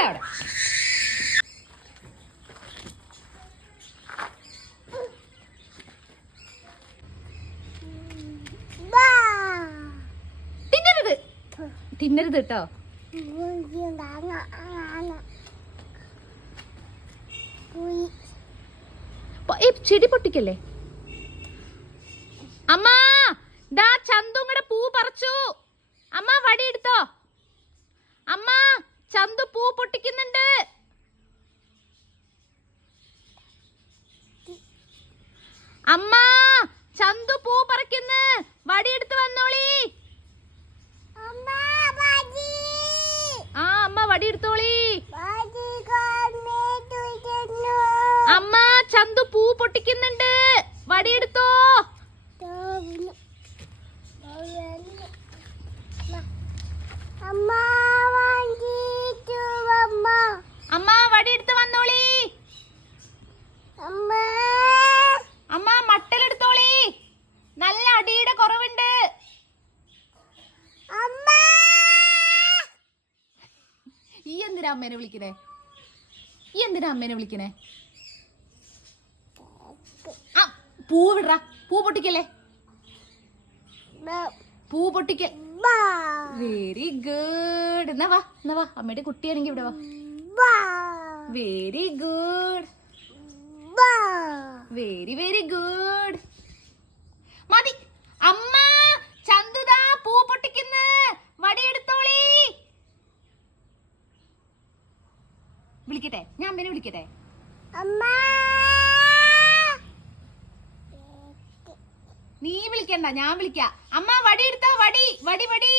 ഇവിടെ അവിടെ തിന്നരുത്. തിന്നരുത് കേട്ടോ. ചെടി പൊട്ടിക്കല്ലേ? അമ്മ ദാ ചന്തുങ്ങടെ പൂ പറിച്ചു. അമ്മ വടി എടുത്തോ അമ്മ ചന്തു പൊട്ടിക്കുന്നുണ്ട്. അമ്മ ചന്തു പൂ പറിക്കുന്നു. വടിയെടുത്ത് വന്നോളീ ആ അമ്മ വടി എടുത്തോളി അമ്മ ചന്തു പൂ പൊട്ടിക്കുന്നുണ്ട് വടി എടുത്തോ അമ്മ വാങ്ങിച്ചു അമ്മ അമ്മ വടി എടുത്ത് വന്നോളി അമ്മ അമ്മ മട്ടലെടുത്തോളി നല്ല അടിയുടെ കുറവുണ്ട് അമ്മ ഈ എന്തിനാ അമ്മേനെ വിളിക്കണേ? ഈ എന്തിനാ അമ്മേനെ വിളിക്കണേ? ആ പൂ വിടറ. പൂ പൊട്ടിക്കല്ലേ? പൂ പൊട്ടിക്കൽ വെരി ഗുഡ് എന്നാ വാ എന്നാ വാ. അമ്മയുടെ കുട്ടിയാണെങ്കിൽ ഇവിടെ വാ. Very good very very good മതി അമ്മ ചന്തുദാ പൂ പൊട്ടിക്കുന്നു വടിയെടുത്തോളി വിളിക്കട്ടെ? ഞാൻ അമ്മേനെ വിളിക്കട്ടെ? നീ വിളിക്കണ്ട ഞാൻ വിളിക്ക. അമ്മ വടി എടുത്തോ? വടി വടി വടി.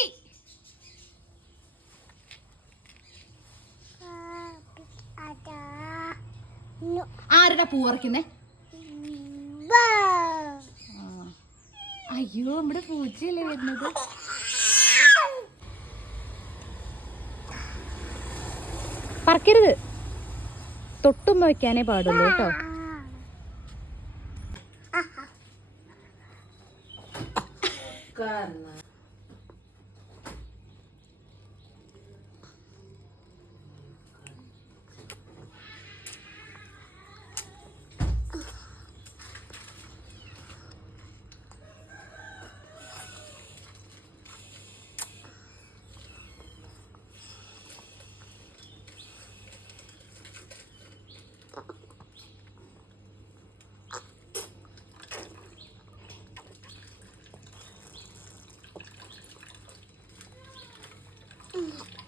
ആരുടെ പൂ പറിക്കുന്നേ? അയ്യോ നമ്മുടെ പൂച്ചയല്ലേ വരുന്നത്? പറക്കരുത്. തൊട്ടും വയ്ക്കാനേ പാടുള്ളൂ കേട്ടോ. Mm-hmm.